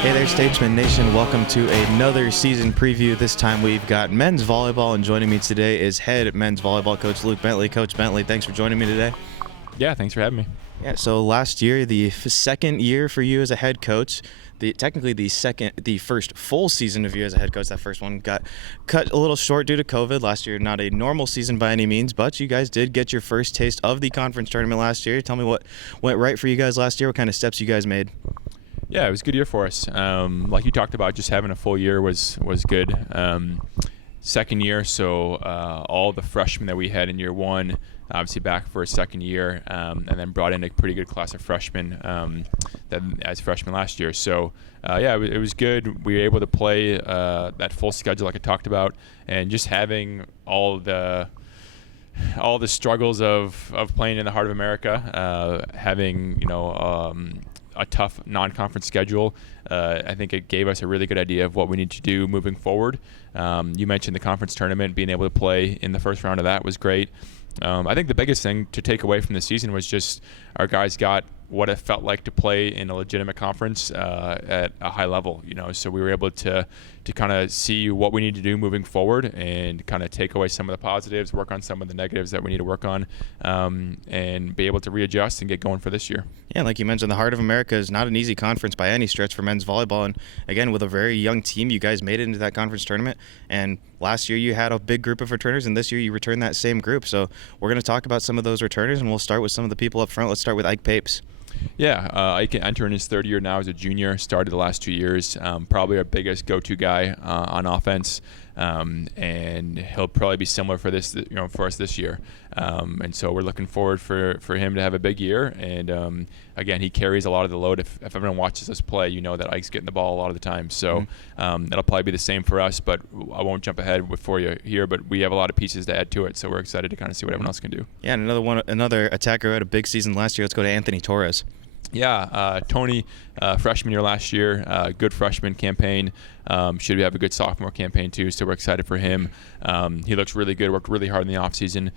Hey there, Statesman Nation. Welcome to another season preview. This time we've got men's volleyball, and joining me today is head men's volleyball coach Luke Bentley. Coach Bentley, thanks for joining me today. Yeah, thanks for having me. Yeah, so last year, the second year for you as a head coach, the first full season of you as a head coach. That first one got cut a little short due to COVID. Last year, not a normal season by any means, but you guys did get your first taste of the conference tournament last year. Tell me what went right for you guys last year, what kind of steps you guys made. Yeah, it was a good year for us. Like you talked about, just having a full year was good. Second year, so all the freshmen that we had in year one, obviously back for a second year, and then brought in a pretty good class of freshmen as freshmen last year. So yeah, it was good. We were able to play that full schedule like I talked about, and just having all the struggles of playing in the heart of America, having a tough non-conference schedule. I think it gave us a really good idea of what we need to do moving forward. You mentioned the conference tournament, being able to play in the first round of that was great. I think the biggest thing to take away from the season was just our guys got what it felt like to play in a legitimate conference at a high level. So we were able to kind of see what we need to do moving forward and kind of take away some of the positives, work on some of the negatives that we need to work on, and be able to readjust and get going for this year. Yeah, like you mentioned, the Heart of America is not an easy conference by any stretch for men's volleyball. And again, with a very young team, you guys made it into that conference tournament. And last year you had a big group of returners, and this year you returned that same group. So we're going to talk about some of those returners, and we'll start with some of the people up front. Let's start with Ike Papes. Yeah, Ike entering his third year now as a junior, started the last 2 years, probably our biggest go-to guy on offense, and he'll probably be similar for this, for us this year. And so we're looking forward for him to have a big year. And again, he carries a lot of the load. If everyone watches us play, you know that Ike's getting the ball a lot of the time. So that'll probably be the same for us, but I won't jump ahead for you here, but we have a lot of pieces to add to it. So we're excited to kind of see what everyone else can do. Yeah, and another attacker who had a big season last year. Let's go to Anthony Torres. Yeah, Tony, freshman year last year, good freshman campaign. Should have a good sophomore campaign too, so we're excited for him. He looks really good, worked really hard in the offseason.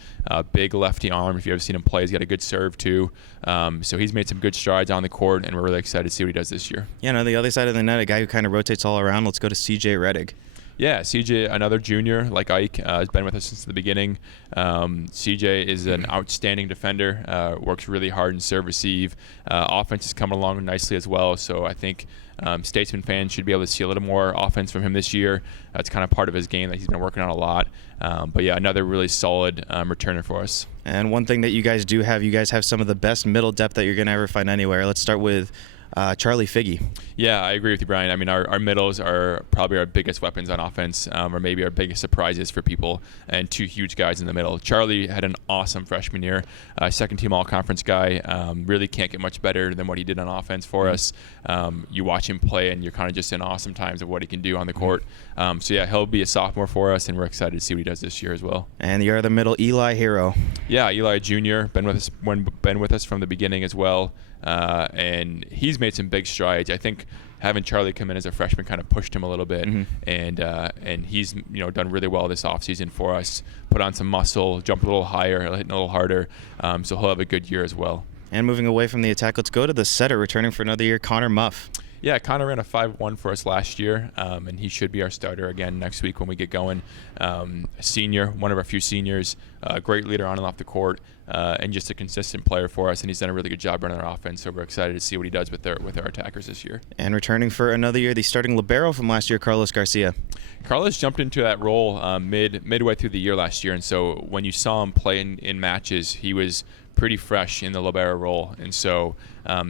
Big lefty arm, if you've ever seen him play. He's got a good serve too. So he's made some good strides on the court, and we're really excited to see what he does this year. Yeah, on the other side of the net, a guy who kind of rotates all around. Let's go to CJ Reddig. Yeah, CJ, another junior like Ike, has been with us since the beginning. CJ is an outstanding defender, works really hard in serve receive. Offense is coming along nicely as well, so I think Statesman fans should be able to see a little more offense from him this year. That's kind of part of his game that he's been working on a lot. But yeah, another really solid returner for us. And one thing that you guys have some of the best middle depth that you're going to ever find anywhere. Let's start with Charlie Figge. Yeah, I agree with you, Brian. I mean, our middles are probably our biggest weapons on offense, or maybe our biggest surprises for people, and two huge guys in the middle. Charlie had an awesome freshman year, second-team all-conference guy. Really can't get much better than what he did on offense for us. You watch him play, and you're kind of just in awesome times of what he can do on the court. So yeah, he'll be a sophomore for us, and we're excited to see what he does this year as well. And the other middle, Eli Hero. Yeah, Eli Jr. been with us from the beginning as well. And he's made some big strides. I think having Charlie come in as a freshman kind of pushed him a little bit, and he's done really well this offseason for us. Put on some muscle, jumped a little higher, hitting a little harder. So he'll have a good year as well. And moving away from the attack, let's go to the setter, returning for another year, Connor Muff. Yeah, Connor ran a 5-1 for us last year, and he should be our starter again next week when we get going. A senior, one of our few seniors, great leader on and off the court, and just a consistent player for us, and he's done a really good job running our offense, so we're excited to see what he does with our attackers this year. And returning for another year, the starting libero from last year, Carlos Garcia. Carlos jumped into that role midway through the year last year, and so when you saw him play in matches, he was pretty fresh in the libero role, and so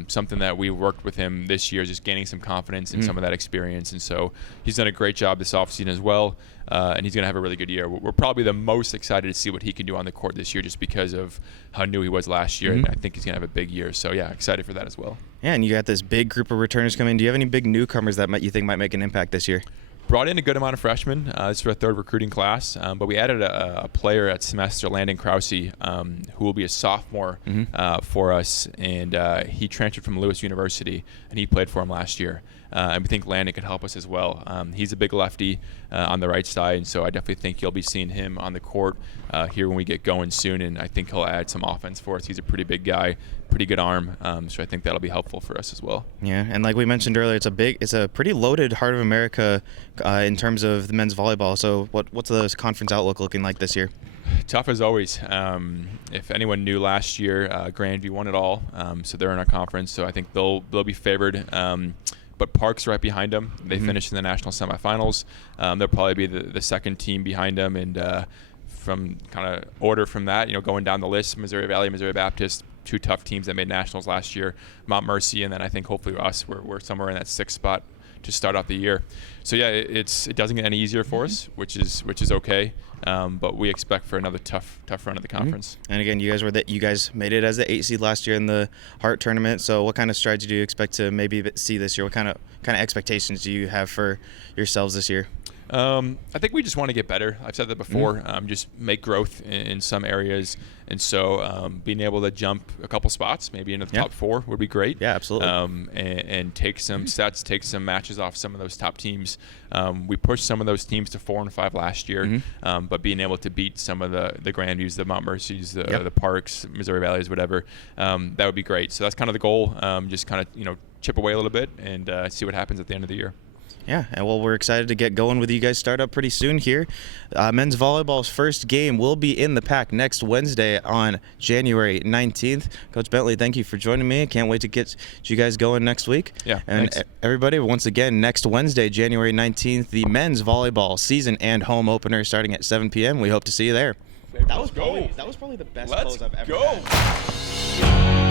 something that we worked with him this year is just gaining some confidence and some of that experience, and so he's done a great job this offseason as well, and he's going to have a really good year. We're probably the most excited to see what he can do on the court this year just because of how new he was last year, and I think he's going to have a big year, so yeah, excited for that as well. Yeah, and you got this big group of returners coming. Do you have any big newcomers that you think might make an impact this year? Brought in a good amount of freshmen. This is our third recruiting class, but we added a player at semester, Landon Krause, who will be a sophomore for us, and he transferred from Lewis University, and he played for him last year. and we think Landon could help us as well. He's a big lefty on the right side, and so I definitely think you'll be seeing him on the court here when we get going soon, and I think he'll add some offense for us. He's a pretty big guy, pretty good arm, so I think that'll be helpful for us as well. Yeah, and like we mentioned earlier, it's a pretty loaded Heart of America in terms of the men's volleyball. So what's the conference outlook looking like this year? Tough as always. If anyone knew last year, Grandview won it all, so they're in our conference. So I think they'll be favored. But Park's right behind them. They finished in the national semifinals. They'll probably be the second team behind them. And from kind of order from that, going down the list, Missouri Valley, Missouri Baptist, two tough teams that made nationals last year. Mount Mercy, and then I think hopefully us, we're somewhere in that sixth spot to start off the year. So yeah, it doesn't get any easier for us, which is okay. But we expect for another tough run of the conference. And again, you guys made it as the 8 seed last year in the Hart tournament. So what kind of strides do you expect to maybe see this year? What kind of expectations do you have for yourselves this year? I think we just want to get better. I've said that before. Just make growth in some areas, and so being able to jump a couple spots, maybe into the top 4, would be great. Yeah, absolutely. And take some sets, take some matches off some of those top teams. We pushed some of those teams to 4 and 5 last year, but being able to beat some of the Grandviews, the Mount Mercies, the Parks, Missouri Valleys, whatever, that would be great. So that's kind of the goal. Just kind of chip away a little bit and see what happens at the end of the year. Yeah, and well, we're excited to get going with you guys. Start up pretty soon here. Men's volleyball's first game will be in the pack next Wednesday on January 19th. Coach Bentley, thank you for joining me. Can't wait to get you guys going next week. Yeah, and thanks. Everybody, once again, next Wednesday, January 19th, the men's volleyball season and home opener starting at 7 p.m. We hope to see you there. That was probably the best close I've ever had.